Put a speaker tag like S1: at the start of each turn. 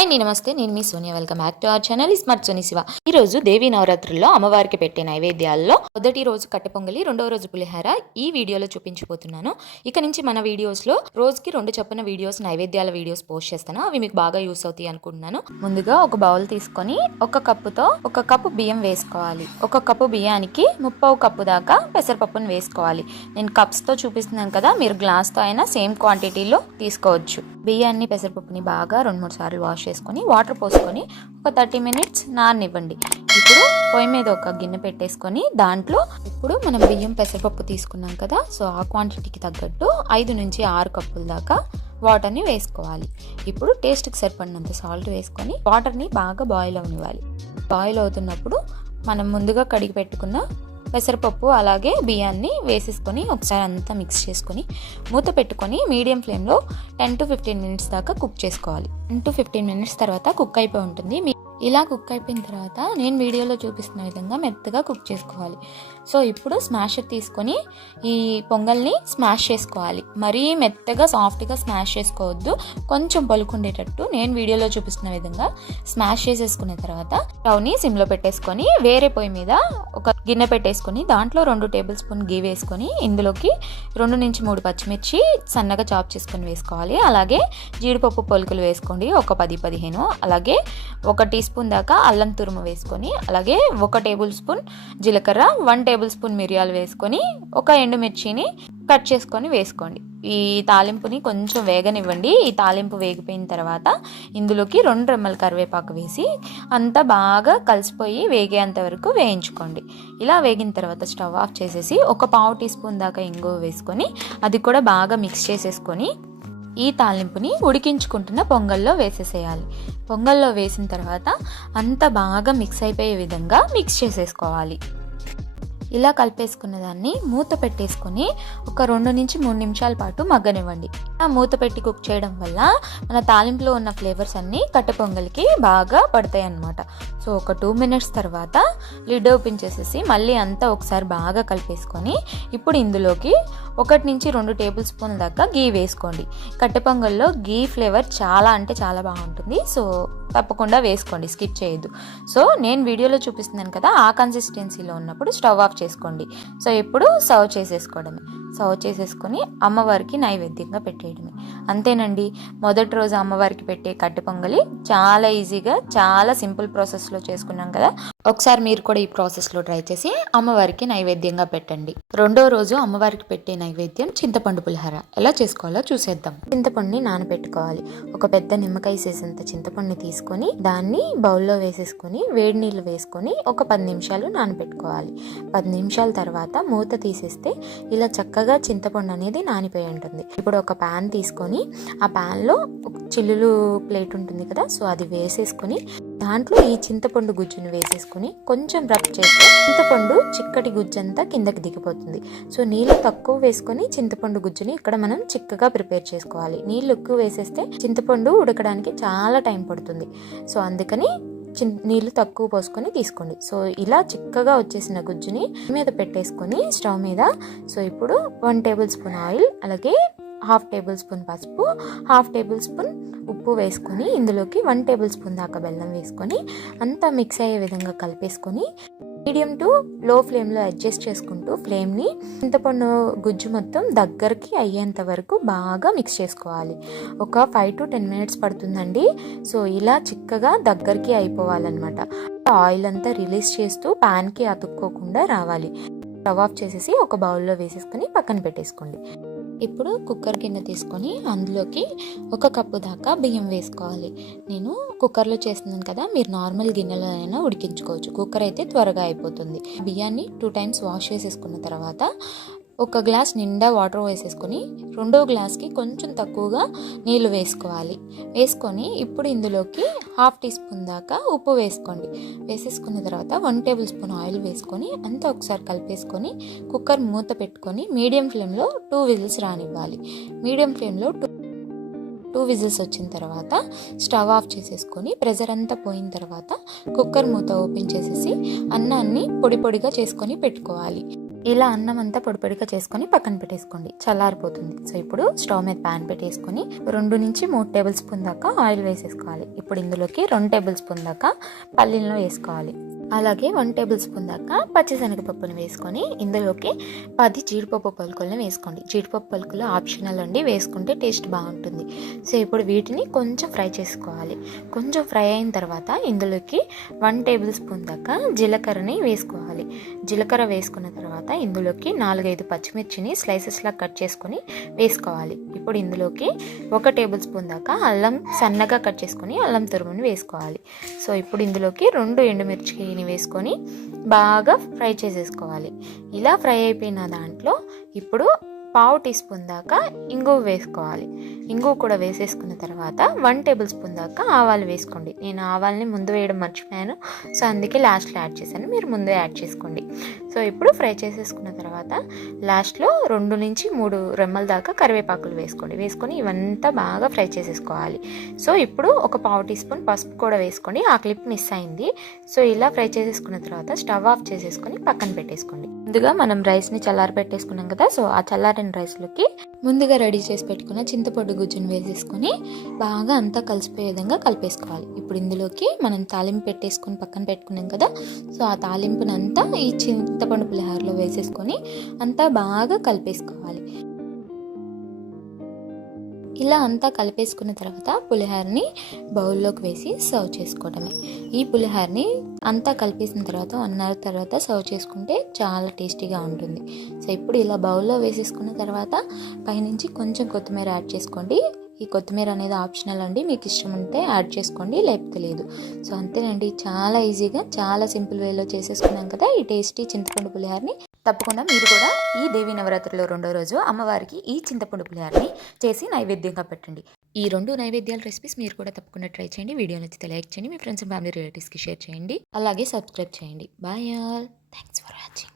S1: Hi నేను నమస్తే. నేను మీ Sonia. Welcome back to our channel. Smart Soni Shiva. ఈ రోజు దేవి నవరాత్రుల్లో అమ్మవారికి పెట్టే నైవేద్యాల్లో మొదటి రోజు కట్టె పొంగలి రెండవ రోజు పులిహార ఈ వీడియోలో చూపించిపోతున్నాను ఇక నుంచి మన వీడియోస్లో రోజుకి రెండు చొప్పున వీడియోస్ నైవేద్యాల వీడియోస్ పోస్ట్ చేస్తాను. అవి మీకు బాగా యూస్ అవుతాయి అనుకుంటున్నాను. ముందుగా ఒక బౌల్ తీసుకొని ఒక కప్పుతో ఒక కప్పు బియ్యం వేసుకోవాలి. ఒక కప్పు బియ్యానికి ముప్పై కప్పు దాకా పెసరపప్పును వేసుకోవాలి. నేను కప్స్తో చూపిస్తున్నాను కదా మీరు గ్లాస్తో అయినా సేమ్ క్వాంటిటీలో తీసుకోవచ్చు. బియ్యాన్ని పెసరపప్పుని బాగా రెండు మూడు సార్లు వాష్ చేసుకొని వాటర్ పోసుకొని ఒక థర్టీ మినిట్స్ నాననివ్వండి. ఇప్పుడు పొయ్యి మీద ఒక గిన్నె పెట్టేసుకొని దాంట్లో ఇప్పుడు మనం బియ్యం పెసరపప్పు తీసుకున్నాం కదా సో ఆ క్వాంటిటీకి తగ్గట్టు ఐదు నుంచి ఆరు కప్పుల దాకా వాటర్ని వేసుకోవాలి. ఇప్పుడు టేస్ట్కి సరిపడినంత సాల్ట్ వేసుకొని వాటర్ని బాగా బాయిల్ అవనివ్వాలి. బాయిల్ అవుతున్నప్పుడు మనం ముందుగా కడిగి పెట్టుకున్న పెసరపప్పు అలాగే బియ్యాన్ని వేసేసుకొని ఒకసారి అంతా మిక్స్ చేసుకొని మూత పెట్టుకొని మీడియం ఫ్లేమ్లో టెన్ టు ఫిఫ్టీన్ మినిట్స్ దాకా కుక్ చేసుకోవాలి. టెన్ టు ఫిఫ్టీన్ మినిట్స్ తర్వాత కుక్ అయిపోయి ఉంటుంది. మీ- ఇలా కుక్ అయిపోయిన తర్వాత నేను వీడియోలో చూపిస్తున్న విధంగా మెత్తగా కుక్ చేసుకోవాలి. సో ఇప్పుడు స్మాషర్ తీసుకొని ఈ పొంగల్ని స్మాష్ చేసుకోవాలి. మరీ మెత్తగా సాఫ్ట్గా స్మాష్ చేసుకోవద్దు. కొంచెం పలుకుండేటట్టు నేను వీడియోలో చూపిస్తున్న విధంగా స్మాష్ చేసేసుకున్న తర్వాత స్టవ్ని సిమ్లో పెట్టేసుకొని వేరే పొయ్యి మీద ఒక గిన్నె పెట్టేసుకొని దాంట్లో రెండు టేబుల్ స్పూన్ గీ వేసుకొని ఇందులోకి రెండు నుంచి మూడు పచ్చిమిర్చి సన్నగా చాప్ చేసుకొని వేసుకోవాలి. అలాగే జీడిపప్పు పొలుకులు వేసుకోండి. ఒక పది పదిహేను. అలాగే ఒక టీ స్పూన్ దాకా అల్లం తురుము వేసుకొని అలాగే ఒక టేబుల్ స్పూన్ జీలకర్ర వన్ టేబుల్ స్పూన్ మిరియాలు వేసుకొని ఒక ఎండుమిర్చిని కట్ చేసుకొని వేసుకోండి. ఈ తాలింపుని కొంచెం వేగనివ్వండి. ఈ తాలింపు వేగిపోయిన తర్వాత ఇందులోకి రెండు రెమ్మల కరివేపాకు వేసి అంతా బాగా కలిసిపోయి వేగేంత వరకు వేయించుకోండి. ఇలా వేగిన తర్వాత స్టవ్ ఆఫ్ చేసేసి ఒక పావు టీ స్పూన్ దాకా ఇంగువ వేసుకొని అది కూడా బాగా మిక్స్ చేసేసుకొని ఈ తాలింపుని ఉడికించుకుంటున్న పొంగల్లో వేసేసేయాలి. పొంగల్లో వేసిన తర్వాత అంత బాగా మిక్స్ అయిపోయే విధంగా మిక్స్ చేసేసుకోవాలి. ఇలా కలిపేసుకున్న దాన్ని మూత పెట్టేసుకొని ఒక రెండు నుంచి మూడు నిమిషాల పాటు మగ్గనివ్వండి. ఆ మూత పెట్టి కుక్ చేయడం వల్ల మన తాలింపులో ఉన్న ఫ్లేవర్స్ అన్నీ కట్టె పొంగల్కి బాగా పడతాయి అన్నమాట సో ఒక టూ మినిట్స్ తర్వాత లిడ్ ఓపెన్ చేసేసి మళ్ళీ అంతా ఒకసారి బాగా కలిపేసుకొని ఇప్పుడు ఇందులోకి ఒకటి నుంచి రెండు టేబుల్ స్పూన్ల దాకా గీ వేసుకోండి. కట్టె పొంగల్లో గీ ఫ్లేవర్ చాలా అంటే చాలా బాగుంటుంది. సో తప్పకుండా వేసుకోండి స్కిప్ చేయొద్దు. సో నేను వీడియోలో చూపిస్తున్నాను కదా ఆ కన్సిస్టెన్సీలో ఉన్నప్పుడు స్టవ్ ఆఫ్ చేసుకోండి. సో ఇప్పుడు సర్వ్ చేసేసుకోవడమే. సర్వ్ చేసేసుకొని అమ్మవారికి నైవేద్యంగా పెట్టేయడమే. అంతేనండి మొదటి రోజు అమ్మవారికి పెట్టే కట్టె పొంగలి చాలా ఈజీగా చాలా సింపుల్ ప్రాసెస్లో చేసుకున్నాం కదా. ఒకసారి మీరు కూడా ఈ ప్రాసెస్లో ట్రై చేసి అమ్మవారికి నైవేద్యంగా పెట్టండి. రెండో రోజు అమ్మవారికి పెట్టే నైవేద్యం చింతపండు పులిహార. ఎలా చేసుకోవాలో చూసేద్దాం. చింతపండుని నానబెట్టుకోవాలి ఒక పెద్ద నిమ్మకాయ చేసేంత చింతపండుని తీసుకొని దాన్ని బౌల్లో వేసేసుకొని వేడి నీళ్ళు వేసుకొని ఒక పది నిమిషాలు నానబెట్టుకోవాలి పది నిమిషాల తర్వాత మూత తీసేస్తే ఇలా చక్కగా చక్కగా చింతపండు అనేది నానిపోయి ఉంటుంది. ఇప్పుడు ఒక ప్యాన్ తీసుకొని ఆ ప్యాన్లో ఒక చిల్లులు ప్లేట్ ఉంటుంది కదా సో అది వేసేసుకొని దాంట్లో ఈ చింతపండు గుజ్జును వేసేసుకొని కొంచెం రబ్ చేస్తే చింతపండు చిక్కటి గుజ్జంతా కిందకి దిగిపోతుంది. సో నీళ్ళు తక్కువ వేసుకొని చింతపండు గుజ్జుని ఇక్కడ మనం చిక్కగా ప్రిపేర్ చేసుకోవాలి. నీళ్ళు ఎక్కువ వేసేస్తే చింతపండు ఉడకడానికి చాలా టైం పడుతుంది. సో అందుకని కొంచెం నీళ్ళు తక్కువ పోసుకొని తీసుకోండి. సో ఇలా చిక్కగా వచ్చేసిన గుజ్జుని మీద పెట్టేసుకొని స్టవ్ మీద సో ఇప్పుడు వన్ టేబుల్ స్పూన్ ఆయిల్ అలాగే హాఫ్ టేబుల్ స్పూన్ పసుపు హాఫ్ టేబుల్ స్పూన్ ఉప్పు వేసుకొని ఇందులోకి వన్ టేబుల్ స్పూన్ దాకా బెల్లం వేసుకొని అంతా మిక్స్ అయ్యే విధంగా కలిపేసుకొని మీడియం టు లో ఫ్లేమ్లో అడ్జస్ట్ చేసుకుంటూ ఫ్లేమ్ని చింతపండు గుజ్జు మొత్తం దగ్గరికి అయ్యేంత వరకు బాగా మిక్స్ చేసుకోవాలి. ఒక ఫైవ్ టు టెన్ మినిట్స్ పడుతుందండి. సో ఇలా చిక్కగా దగ్గరికి అయిపోవాలన్నమాట. ఆయిల్ అంతా రిలీజ్ చేస్తూ ప్యాన్కి అతుక్కోకుండా రావాలి. స్టవ్ ఆఫ్ చేసేసి ఒక బౌల్లో వేసేసుకొని పక్కన పెట్టేసుకోండి. ఇప్పుడు కుక్కర్ గిన్నె తీసుకొని అందులోకి ఒక కప్పు దాకా బియ్యం వేసుకోవాలి. నేను కుక్కర్లో చేస్తున్నాను కదా మీరు నార్మల్ గిన్నెలో అయినా ఉడికించుకోవచ్చు. కుక్కర్ అయితే త్వరగా అయిపోతుంది. బియ్యాన్ని టూ టైమ్స్ వాష్ చేసేసుకున్న తర్వాత ఒక గ్లాస్ నిండా వాటర్ వేసేసుకొని రెండో గ్లాస్కి కొంచెం తక్కువగా నీళ్ళు వేసుకోవాలి. వేసుకొని ఇప్పుడు ఇందులోకి హాఫ్ టీ స్పూన్ దాకా ఉప్పు వేసుకోండి. వేసేసుకున్న తర్వాత వన్ టేబుల్ స్పూన్ ఆయిల్ వేసుకొని అంతా ఒకసారి కలిపేసుకొని కుక్కర్ మూత పెట్టుకొని మీడియం ఫ్లేమ్లో టూ విజిల్స్ రానివ్వాలి. మీడియం ఫ్లేమ్లో టూ టూ విజిల్స్ వచ్చిన తర్వాత స్టవ్ ఆఫ్ చేసేసుకొని ప్రెజర్ అంతా పోయిన తర్వాత కుక్కర్ మూత ఓపెన్ చేసేసి అన్నాన్ని పొడి పొడిగా చేసుకొని పెట్టుకోవాలి. ఇలా అన్నం అంతా పొడిపొడిగా చేసుకొని పక్కన పెట్టేసుకోండి. చల్లారిపోతుంది. సో ఇప్పుడు స్టవ్ మీద ప్యాన్ పెట్టేసుకొని రెండు నుంచి మూడు టేబుల్ స్పూన్ దాకా ఆయిల్ వేసేసుకోవాలి. ఇప్పుడు ఇందులోకి రెండు టేబుల్ స్పూన్ దాకా పల్లీలను వేసుకోవాలి. అలాగే వన్ టేబుల్ స్పూన్ దాకా పచ్చిశనగపప్పుని వేసుకొని ఇందులోకి పది జీడిపప్పు పలుకులను వేసుకోండి. జీడిపప్పు పలుకులు ఆప్షనల్ అండి. వేసుకుంటే టేస్ట్ బాగుంటుంది. సో ఇప్పుడు వీటిని కొంచెం ఫ్రై చేసుకోవాలి. కొంచెం ఫ్రై అయిన తర్వాత ఇందులోకి వన్ టేబుల్ స్పూన్ దాకా జీలకర్రని వేసుకోవాలి. జీలకర్ర వేసుకున్న తర్వాత ఇందులోకి నాలుగైదు పచ్చిమిర్చిని స్లైసెస్లా కట్ చేసుకొని వేసుకోవాలి. ఇప్పుడు ఇందులోకి ఒక టేబుల్ స్పూన్ దాకా అల్లం సన్నగా కట్ చేసుకొని అల్లం తురుముని వేసుకోవాలి. సో ఇప్పుడు ఇందులోకి రెండు ఎండుమిర్చిని వేసుకొని బాగా ఫ్రై చేసేసుకోవాలి. ఇలా ఫ్రై అయిపోయిన దాంట్లో ఇప్పుడు పావు టీ స్పూన్ దాకా ఇంగువ వేసుకోవాలి. ఇంగువ కూడా వేసేసుకున్న తర్వాత వన్ టేబుల్ స్పూన్ దాకా ఆవాలు వేసుకోండి. నేను ఆవాల్ని ముందు వేయడం మర్చిపోయాను. సో అందుకే లాస్ట్లో యాడ్ చేశాను. మీరు ముందే యాడ్ చేసుకోండి. సో ఇప్పుడు ఫ్రై చేసేసుకున్న తర్వాత లాస్ట్లో రెండు నుంచి మూడు రెమ్మల దాకా కరివేపాకులు వేసుకోండి. వేసుకొని ఇవంతా బాగా ఫ్రై చేసేసుకోవాలి. సో ఇప్పుడు ఒక పావు టీ స్పూన్ పసుపు కూడా వేసుకోండి. ఆ క్లిప్ మిస్ అయింది. సో ఇలా ఫ్రై చేసేసుకున్న తర్వాత స్టవ్ ఆఫ్ చేసేసుకొని పక్కన పెట్టేసుకోండి. ముందుగా మనం రైస్ని చల్లారి పెట్టేసుకున్నాం కదా. సో ఆ చల్లారి మటన్ రైస్లోకి ముందుగా రెడీ చేసి పెట్టుకున్న చింతపొడి గుజ్జును వేసేసుకొని బాగా అంతా కలిసిపోయే విధంగా కలిపేసుకోవాలి. ఇప్పుడు ఇందులోకి మనం తాలింపు పెట్టేసుకొని పక్కన పెట్టుకున్నాం కదా సో ఆ తాలింపునంతా ఈ చింతపండు పులిహారలో వేసేసుకొని అంతా బాగా కలిపేసుకోవాలి. ఇలా అంతా కలిపేసుకున్న తర్వాత పులిహోరని బౌల్లోకి వేసి సర్వ్ చేసుకోవడమే. ఈ పులిహోరని అంతా కలిపేసిన తర్వాత వన్ అవర్ తర్వాత సర్వ్ చేసుకుంటే చాలా టేస్టీగా ఉంటుంది. సో ఇప్పుడు ఇలా బౌల్లో వేసేసుకున్న తర్వాత పైనుంచి కొంచెం కొత్తిమీర యాడ్ చేసుకోండి. ఈ కొత్తిమీర అనేది ఆప్షనల్ అండి. మీకు ఇష్టం ఉంటే యాడ్ చేసుకోండి లేకపోతే లేదు. సో అంతేనండి. చాలా ఈజీగా చాలా సింపుల్ వేలో చేసేసుకున్నాం కదా ఈ టేస్టీ చింతపండు పులిహోరని తప్పకుండా మీరు కూడా ఈ దేవి నవరాత్రిలో రెండో రోజు అమ్మవారికి ఈ చింతపండు పులిహారని చేసి నైవేద్యంగా పెట్టండి. ఈ రెండు నైవేద్యాల రెసిపీస్ మీరు కూడా తప్పకుండా ట్రై చేయండి. వీడియో నచ్చితే లైక్ చేయండి. మీ ఫ్రెండ్స్ అండ్ ఫ్యామిలీ రిలేటివ్స్కి షేర్ చేయండి. అలాగే సబ్స్క్రైబ్ చేయండి. Bye all thanks for watching